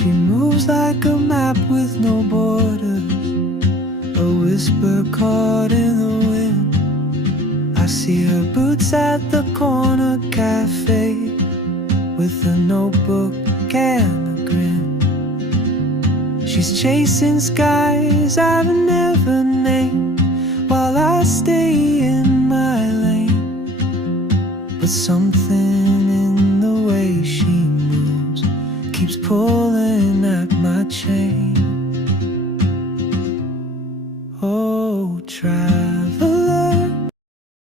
She moves like a map with no borders, a whisper caught in the wind. I see her boots at the corner cafe, with a notebook and a grin. She's chasing skies I've never named, while I stay in my lane. But something in the way she moves keeps pulling at my chain.